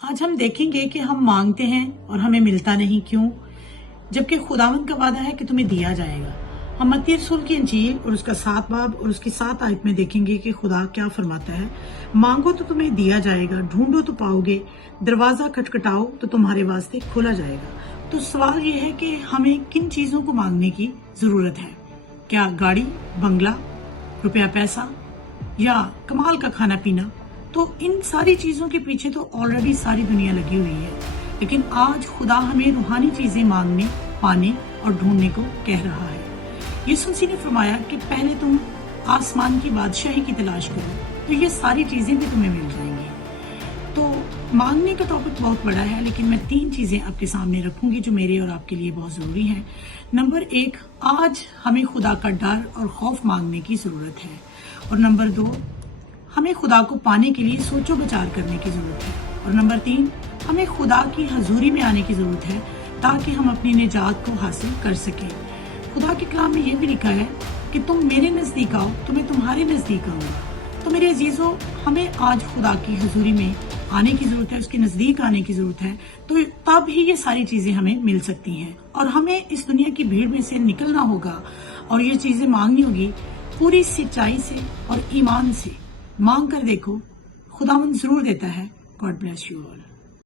آج ہم دیکھیں گے کہ ہم مانگتے ہیں اور ہمیں ملتا نہیں کیوں، جبکہ خداوند کا وعدہ ہے کہ تمہیں دیا جائے گا۔ ہم متی رسول کی انجیل اور اس کا 7 باب اور اس کی 7 آیت میں دیکھیں گے کہ خدا کیا فرماتا ہے۔ مانگو تو تمہیں دیا جائے گا، ڈھونڈو تو پاؤ گے، دروازہ کھٹکھٹاؤ تو تمہارے واسطے کھولا جائے گا۔ تو سوال یہ ہے کہ ہمیں کن چیزوں کو مانگنے کی ضرورت ہے؟ کیا گاڑی، بنگلہ، روپیہ پیسہ یا کمال کا کھانا پینا؟ تو ان ساری چیزوں کے پیچھے تو آلریڈی ساری دنیا لگی ہوئی ہے، لیکن آج خدا ہمیں روحانی چیزیں مانگنے، پانے اور ڈھونڈنے کو کہہ رہا ہے۔ یسوع مسیح نے فرمایا کہ پہلے تم آسمان کی بادشاہی کی تلاش کرو تو یہ ساری چیزیں بھی تمہیں مل جائیں گی۔ تو مانگنے کا ٹاپک بہت بڑا ہے، لیکن میں 3 چیزیں آپ کے سامنے رکھوں گی جو میرے اور آپ کے لیے بہت ضروری ہیں۔ نمبر 1، آج ہمیں خدا کا ڈر اور خوف مانگنے کی ضرورت ہے، اور نمبر 2، ہمیں خدا کو پانے کے لیے سوچ و بچار کرنے کی ضرورت ہے، اور نمبر 3، ہمیں خدا کی حضوری میں آنے کی ضرورت ہے تاکہ ہم اپنی نجات کو حاصل کر سکیں۔ خدا کے کلام میں یہ بھی لکھا ہے کہ تم میرے نزدیک آؤ تو میں تمہارے نزدیک آؤں گا۔ تو میرے عزیزوں، ہمیں آج خدا کی حضوری میں آنے کی ضرورت ہے، اس کے نزدیک آنے کی ضرورت ہے، تو تب ہی یہ ساری چیزیں ہمیں مل سکتی ہیں، اور ہمیں اس دنیا کی بھیڑ میں سے نکلنا ہوگا اور یہ چیزیں مانگنی ہوگی پوری سچائی سے اور ایمان سے۔ مانگ کر دیکھو، خداوند ضرور دیتا ہے۔ God bless you all.